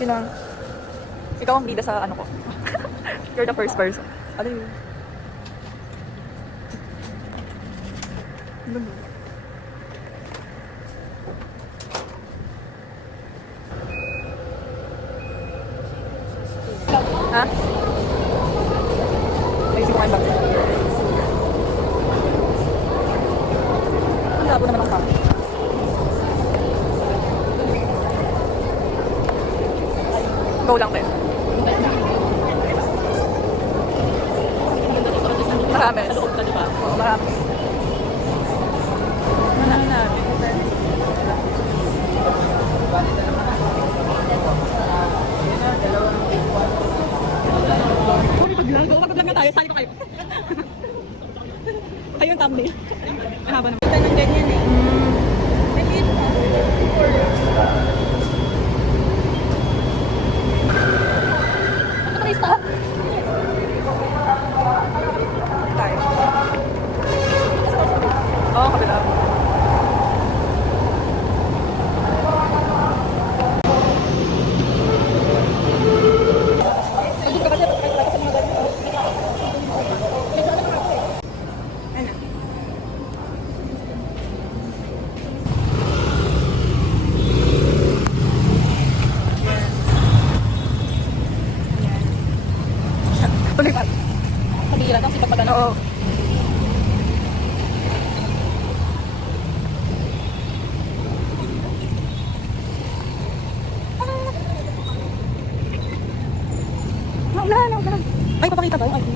Hindi na. Ikaw ang bida sa ano ko. You're the first person. Ano yun? Ha? Naisip ko kayo ba? Ang labo naman ang kami. Go lang tayo. Marami. Oo, marami. Pag-vlog na tayo, sali ko kayo. Kayo yung thumbnail. Ang haba naman. Ito ng ganyan eh. Maliit pa. Ano ka stop? Tayo. Oo, kabila. Tuloy pa. Pabira lang si pagpagano. Oo. Wala. Ay, papakita ba yung ID?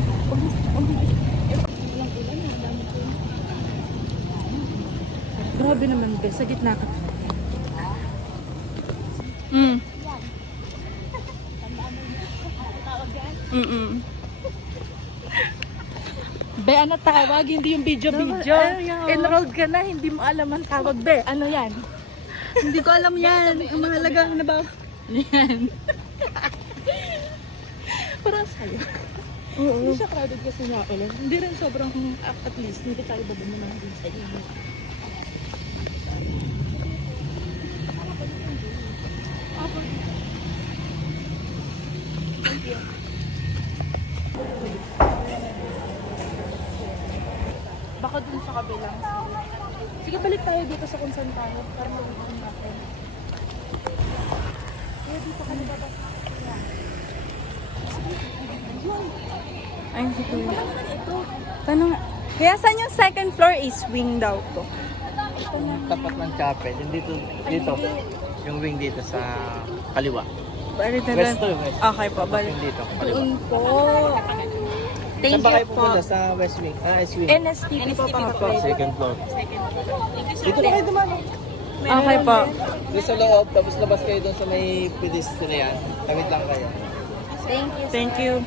Grabe naman, be. Sa gitna ka. Be, ano tawag? Hindi yung video. Enrolled ka na, hindi mo alam ang tawag. Be, ano yan? Hindi ko alam yan. Ang mahalaga na ba? Yan. Parang sa'yo. Hindi siya crowded kasi nga ulit. Hindi rin sobrang, at least, hindi tayo bababa naman din sa inyo. Thank you. Baka dun sa kabilang. Sige, balik tayo dito sa kung saan tayo. Para mawin natin. Kaya dito ka nababas. Ay, si Kuya. Tanong, kaya saan yung second floor is wing daw to? Tapat ng chapel. Yung dito. Yung wing dito sa kaliwa. Balik na West to, west. Okay po, balik. Yung dito, kaliwa. Doon po. Thank Saan ba kayo you po. pupunta? Sa west wing? East wing. NSTP po pa po. Second floor. Dito na kayo dumaan. Okay po. Doon sa loob, tapos labas kayo doon sa may pedestrian. Tawid lang kayo. Thank you.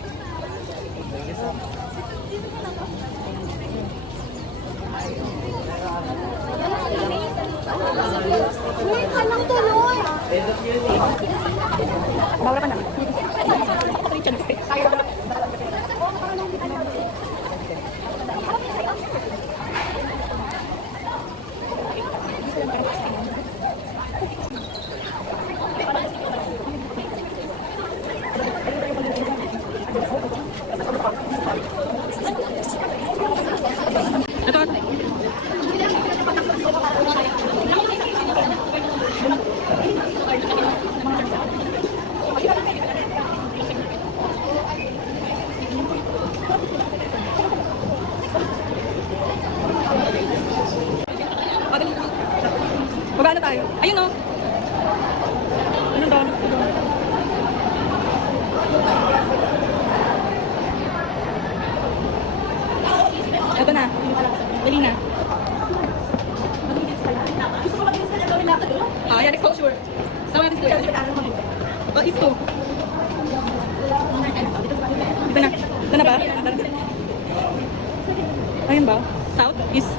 Bawal ka na. Magkano tayo? Ayun o. Ano doon? Ito na. Dali na. Ah, yan, exposure. So, yan, exposure. Oh, ito. Ito na. Ito na ba? Ayun ba? South? East?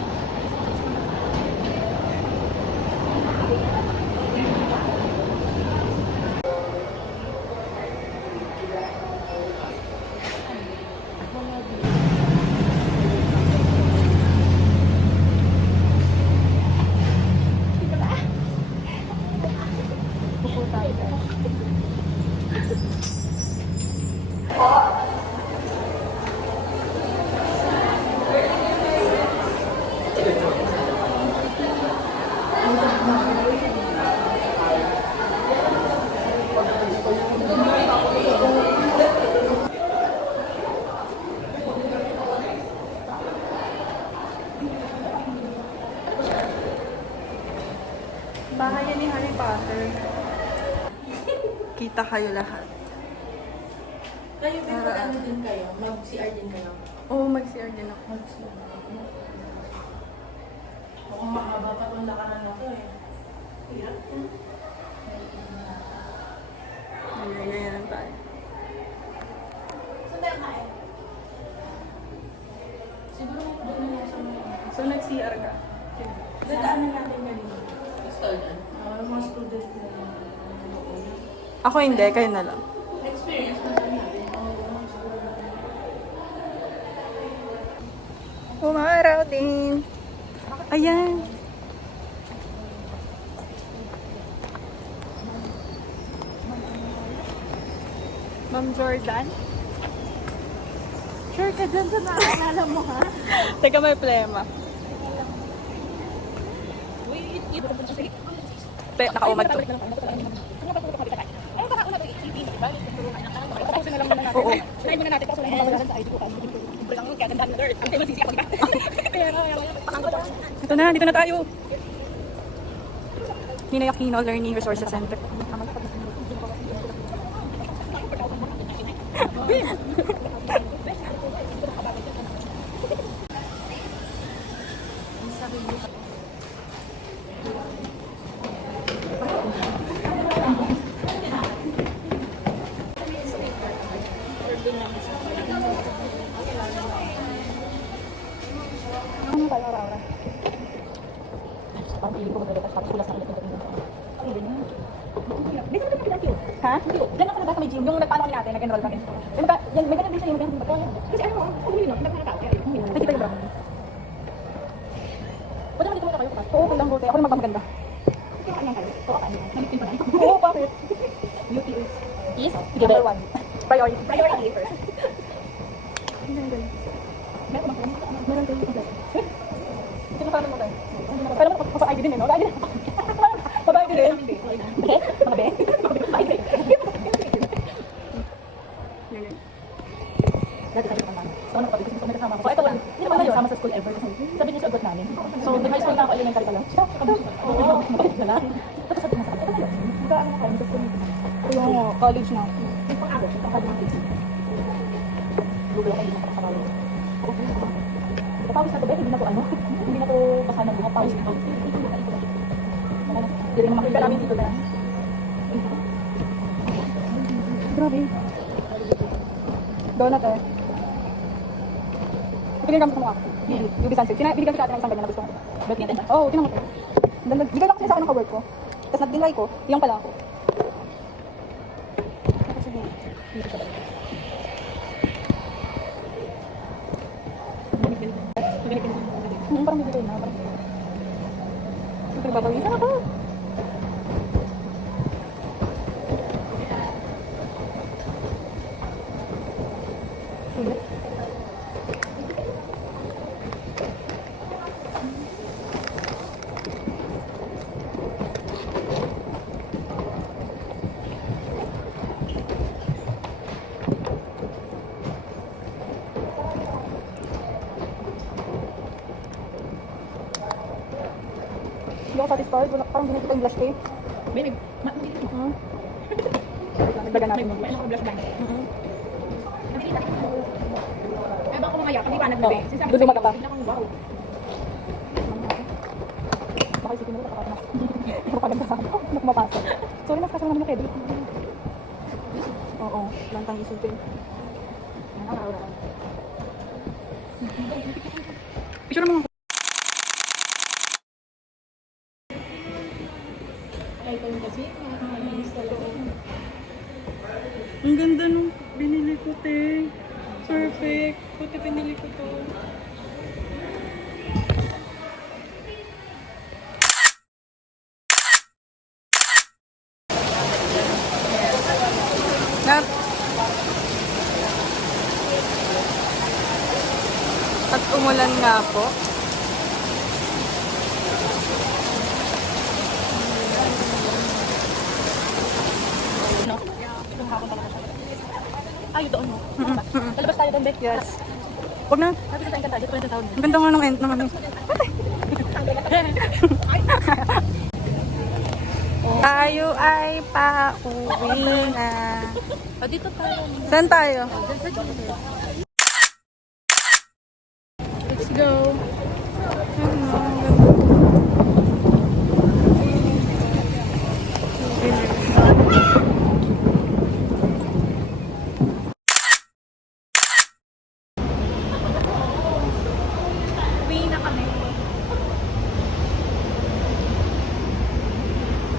Bahay yan ni Harry Potter. Kita kayo lahat. Kayo, ano din kayo? Mag-CR din kayo? Oo, mag-CR din ako. Mag-CR. Mukhang mahaba pa itong lakaran na to eh. Hirap yan. Ayan lang tayo. Saan tayo kain? Siguro doon na lang sa mga. So, nag-CR ka? Dadaanan natin kanina. Mga student na lang. Ako hindi, kayo na lang. Experience na natin. Umaraw din. Ayan. Ma'am Jordan? Sure ka dyan sa naalala mo ha? Teka, may plema. Nakaumad to. Oo. Ito na, dito na tayo. Ninoy Aquino Learning Resources Center. Ha? Diyan ako nabasa may gym, yung nagpaano kami natin, nag-enroll kami. May ganun din siya yung magkano. Kasi ano mo, kung hindi nun, nagkakataw. Kasi tayo bro. Pwede mo dito muna kayo. Oo, kailang rote. Ako na magpapaganda. Ano kayo? Oo, ano? Nalitin pa na. Oo, bakit? Beauty is number 1. Priority. Priority first. Meron kayo. Sinasama mo tayo. Kaya mo, papa-ID din eh, no? ID din. Papa-ID din. Mga be? Dati tayo kasama. So, ano kapatid? Gusto mo kasama ko. Ito lang. Hindi naman na yun. Sama sa school ever. Sabi niya sa ugot namin. So, nag-high school na ako, elementary pa lang. Siya, oo. Mabait na lang. Tapos sabi niya sa akin, ano ako, gusto mo. Yung college na. Yung pang-abot, yung pang-abot. Google ako, hindi na kapakawin. Napawis na to, Ben. Hindi na to ano. Hindi na to baka na buha. Pawis ito. Hindi rin makita namin dito na. Grabe. Donut eh. Piliin kami sa mukha. UB Sunset. Binigyan kita ng isang ganyan na gusto ko. Bet natin. Oo, tinan mo ko. Bigay lang kasi sa akin ng ka-work ko. Tapos nag-deny ko, yung pala ako. Parang bibigay na. Parang babawisan ako. Hindi ako satisfied. Parang hindi kita yung blush cake. Baby, Nagdagan natin yung Ano ko blush blank? Nakikita ko. Eh baka mamaya, kami pa Oo. nagbe. Doon lumaga ka. Bigla kang wow. Baka isipin mo, nakakata na. Hindi ko kaganda sa akin. Hindi ko mapasok. Sorry, mas kasama naman yung credit. Oo, lantang isipin. Picture mo. Kahit yung kasi, sa loob. Ang ganda nung binili ko, te. Perfect. Buti pinili ko to. Nap. umulan nga po. No? Yung hapon talaga siya. Ay, doon mo. Lalabas tayo doon, Be. Yes. Huwag na. Sabi ko sa engkanta, dito pa yung tawag. Ang ganda nga ng end naman eh. Tayo ay pauwi na. Dito tayo. Saan tayo? Sa Gilbert. Let's go. Uwi na kami.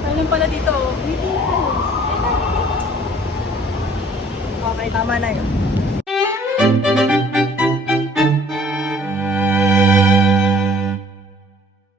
Ayun pala dito. Okay, tama na yun.